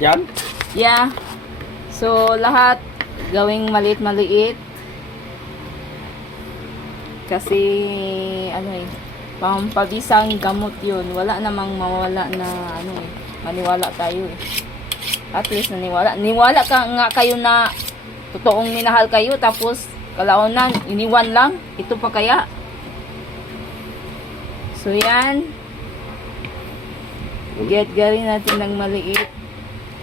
Yan? Yeah. So, lahat gawing maliit-maliit. Kasi, ano eh, pampabisang gamot yun. Wala namang mawala na, ano eh, maniwala tayo eh. At least naniwala. Niwala ka nga kayo na totoong minahal kayo tapos kalaunan, iniwan lang. Ito pa kaya? So, yan. Get rin natin ng maliit.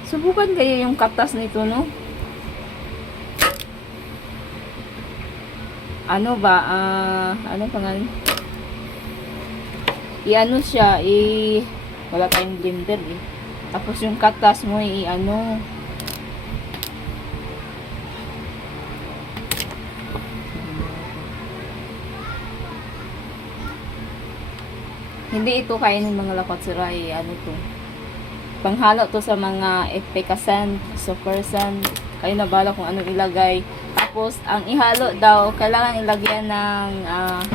Subukan kayo yung katas nito, no? Ano ba? Ah, ano pangalan? I-ano siya, i... Wala tayong blender, eh. Tapos yung katas mo, i-ano... Hindi ito kainin mga lakotsura, eh. Ano to? Panghalo to sa mga epekasan, supersan. Kayo na bala kung anong ilagay. Tapos, ang ihalo daw, kailangan ilagyan ng ah,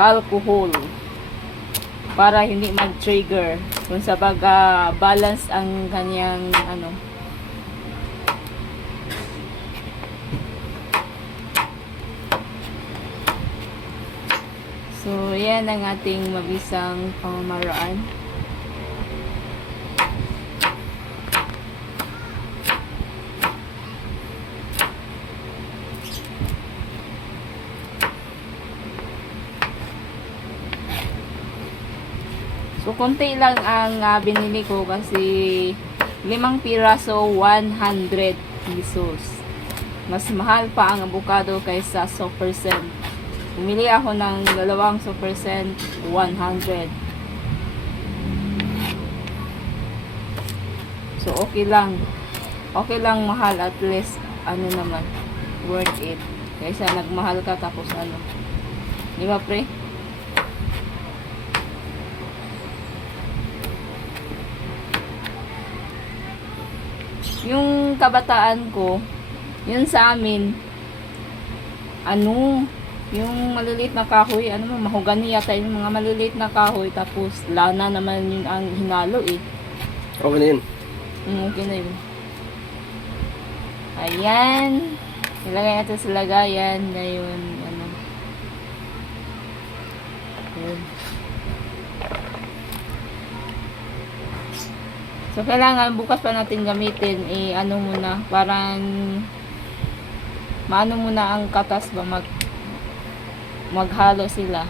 alcohol para hindi mag-trigger. Kung sa baga balance ang kanyang ano. So, yan ang ating mabisang pamamaraan. So, konti lang ang ah, binili ko kasi limang piraso, 100 pesos. Mas mahal pa ang avocado kaysa super cent. Bumili ako ng dalawang super cent, 100. So, okay lang. Okay lang mahal at least ano naman, worth it. Kaysa nagmahal ka tapos ano. Di ba, pre? Yung kabataan ko, yun sa amin, ano, yung maliliit na kahoy, ano mo, mahogani yata yung mga maliliit na kahoy, tapos lana naman yun ang hinalo eh. Okay na yun. Mm, okay na yun. Ayan. Ilagay natin sa lagayan. Ngayon, ano. Ayan. So, kailangan bukas pa natin gamitin, eh, ano muna, parang, maano muna ang katas ba, mag, maghalo sila.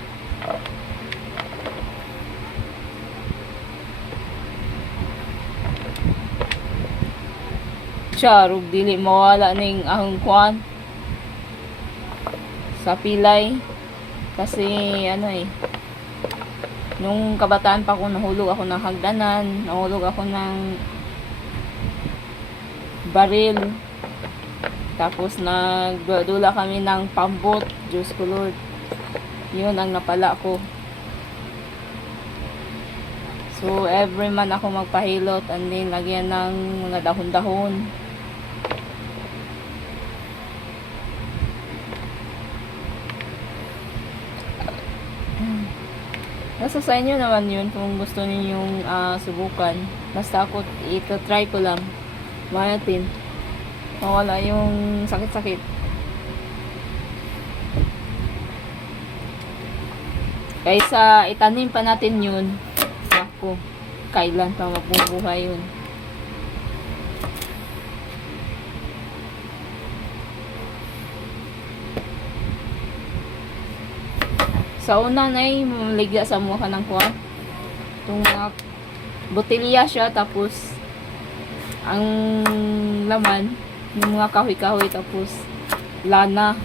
Charog, dili mawala ning ahong kwan sa pilay. Kasi, ano eh, Nung kabataan pa ko, nahulog ako ng hagdanan, nahulog ako ng baril. Tapos nagdula kami ng pambot, Diyos ko Lord. Yun ang napala ko. So, every man ako magpahilot and then lagyan ng mga dahon-dahon. Nasa sa inyo naman yun kung gusto ninyong ah, subukan. Basta ako, ito try ko lang. Mayatin. Mawala yung sakit-sakit. Kaysa itanim pa natin yun. Ako, kailan pa mabubuhay yun. Sa una na ay maligya sa mukha ng kuha. Itong mga botelya siya tapos ang laman yung mga kahoy-kahoy tapos lana.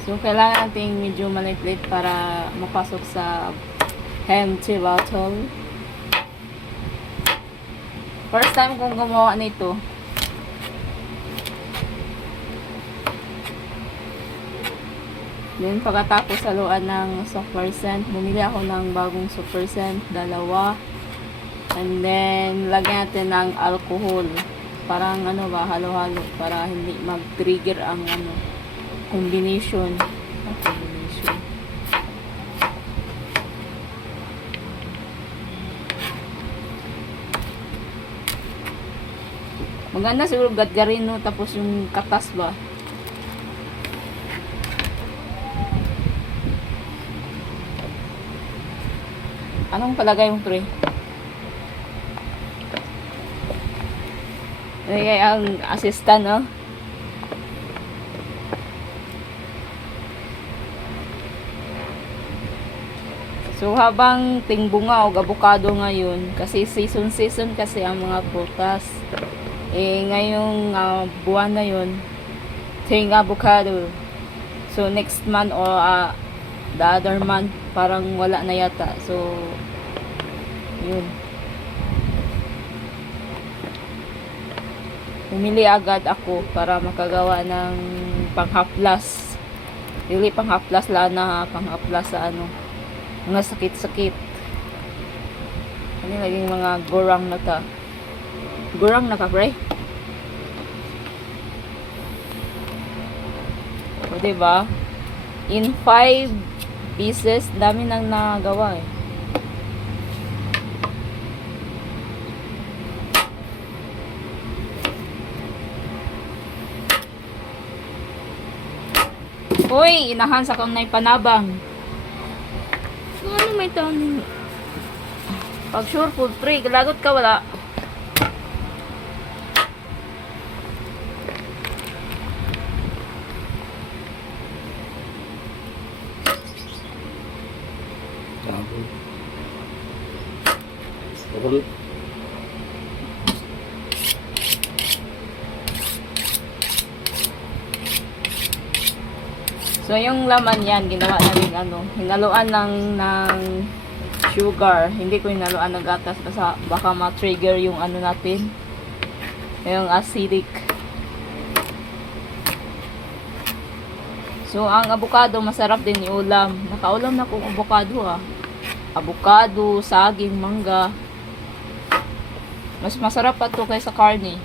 So, kailangan nating medyo maliit para mapasok sa empty bottle. First time kong gumawa nito. Then, pagkatapos saluan ng super scent, bumili ako ng bagong super scent, dalawa. And then, lagyan natin ng alcohol. Parang ano ba, halo-halo. Para hindi mag-trigger ang ano, combination. Maganda siguro gadgarin no, tapos yung katas ba. Anong palagay mo, pre? Ay, ang assistant, no? So, habang tingbunga o abukado ngayon, kasi season-season kasi ang mga prutas. Eh, ngayong ah, buwan na yun, ting avocado. So, next month or ah, the other month, parang wala na yata. So, yun. Pumili agad ako para makagawa ng panghaplas. Dili panghaplas lang na panghaplas sa ano, mga sakit-sakit. Ano naging mga gorang na ta. Gorang na ka, pre? O, diba? In 5 pieces, dami nang nagawa eh. Uy, inahan sa kanay panabang. May taon? Pag sure food free, lagot ka wala. So, yung laman yan, ginawa namin ano, hinaluan lang ng sugar. Hindi ko hinaluan ng gatas kasi baka ma-trigger yung ano natin. Yung acidic. So, ang avocado, masarap din iulam. Nakaulam na kong avocado ah. Avocado, saging, mangga. Mas masarap pa to kaysa karne.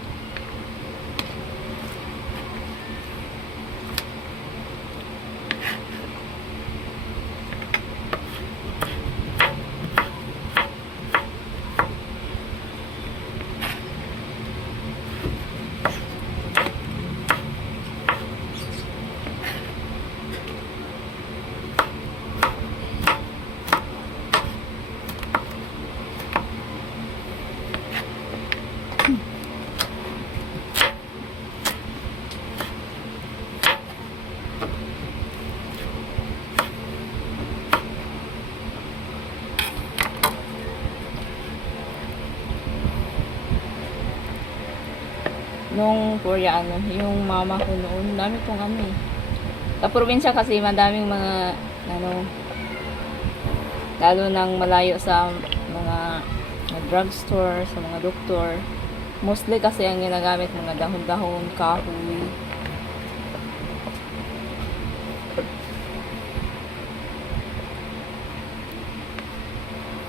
Nung Korea, ano, yung mama ko noon, dami kong ano eh. Sa probinsya kasi, madaming mga, ano, lalo nang malayo sa mga, mga drugstore, sa mga doktor. Mostly kasi ang ginagamit mga dahon-dahon, kahoy.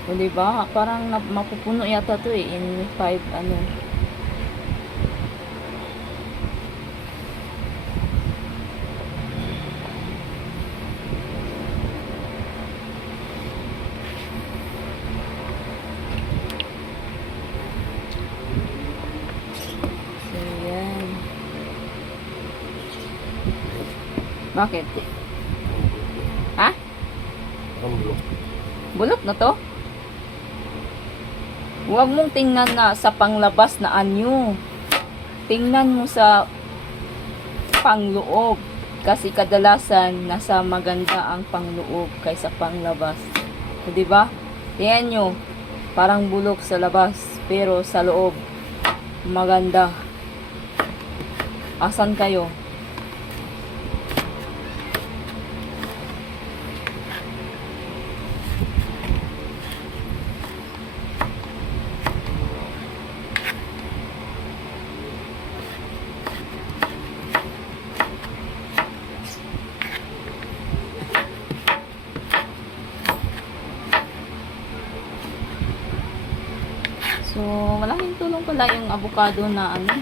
O diba? Parang mapupuno yata to eh, in 5, ano, So, yan. Bakit? Ha? Ang. Bulok na to? Huwag mong tingnan na sa panglabas na anyo. Tingnan mo sa pangloob. Kasi kadalasan, nasa maganda ang pangloob kaysa panglabas. O, diba? Tingnan nyo. Parang bulok sa labas. Pero sa loob, maganda. Asan kayo? Wala yung avocado na ano.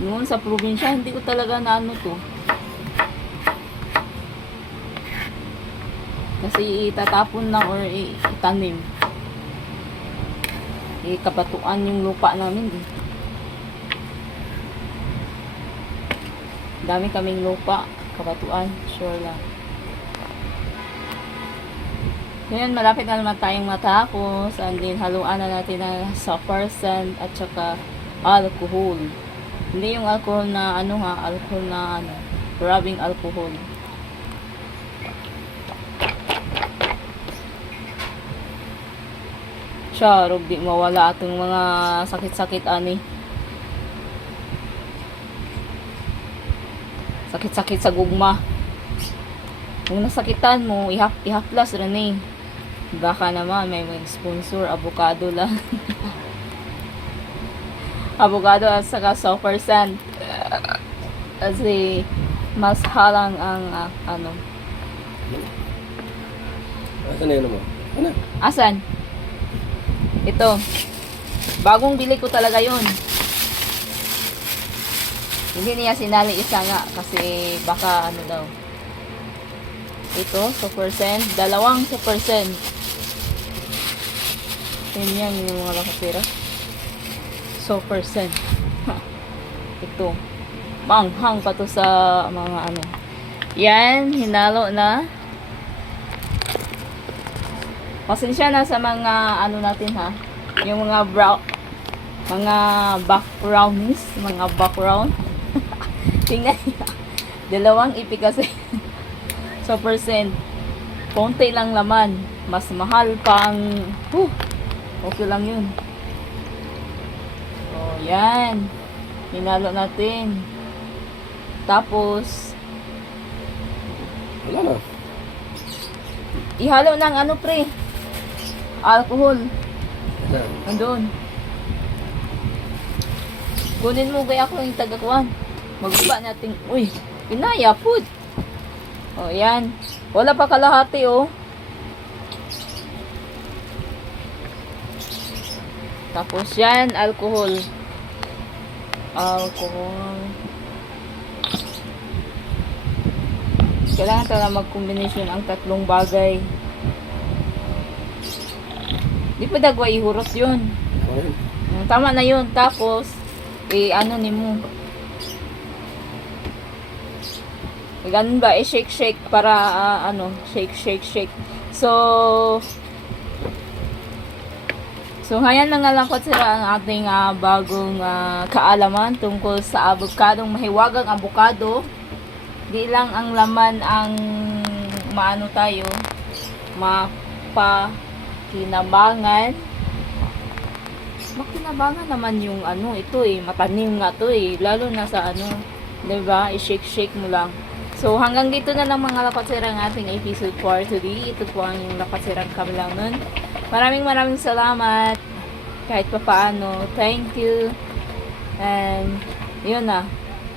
Noon sa probinsya, hindi ko talaga na ano to. Kasi itatapon lang or itanim. Ikabatuan yung lupa namin eh. Dami kaming lupa, kabatuan, sure lang. Ngayon, malapit na naman tayong matapos. And then, haluan na natin ng sulfur sand at saka alcohol. Hindi yung alcohol na, ano ha, alcohol na, ano, rubbing alcohol. Siya, di mawala atong mga sakit-sakit ani. Sakit-sakit sa gugma. Kung nasakitan mo, ihap ihaplas rin eh. Baka naman may may sponsor, avocado lang. avocado at saka sulfur sand. Kasi mas halang ang ah, ano. Asan yun mo? Ano? Asan? Ito. Bagong bili ko talaga yun. Hindi niya sinali isa nga kasi baka ano daw. Ito, 2%. Dalawang 2%. Yun yan yung mga lakatira. So percent. Ito. Manghang pa to sa mga ano. Yan, hinalo na. Pasensya na sa mga ano natin ha. Yung mga brown mga backgrounds, mga background. Tingnan niyo. Dalawang ipi kasi. so percent. Konti lang laman. Mas mahal pa ang huh, okay lang yun. So, yan. Hinalo natin. Tapos, Wala na. ihalo ng ano pre, alcohol. Asan? Andun. Kunin mo kaya ako yung tagakuan. Magba natin. Uy, inaya food. O, yan. Wala pa kalahati, oh. Tapos yan, alcohol. Alcohol. Kailangan talaga mag-combination ang tatlong bagay. Di pa dagwa ihurot yun. Ano yun? Mm, Tama na yun. Tapos, eh, ano ni mo. Ganun ba? Eh, shake, shake para, ah, ano, shake, shake, shake. So, so, ngayon na nga lang ko sila ang ating ah, bagong ah, kaalaman tungkol sa avocadong mahiwagang avocado. Di lang ang laman ang maano tayo, mapakinabangan makinabangan naman yung ano, ito eh, matanim nga to eh, lalo na sa ano, 'di ba? I-shake-shake mo lang. So, hanggang dito na lang mga lapatsirang ating episode for today. Ito po ang yung lapatsirang kami lang nun. Maraming maraming salamat. Kahit pa paano. Thank you. And, yun na.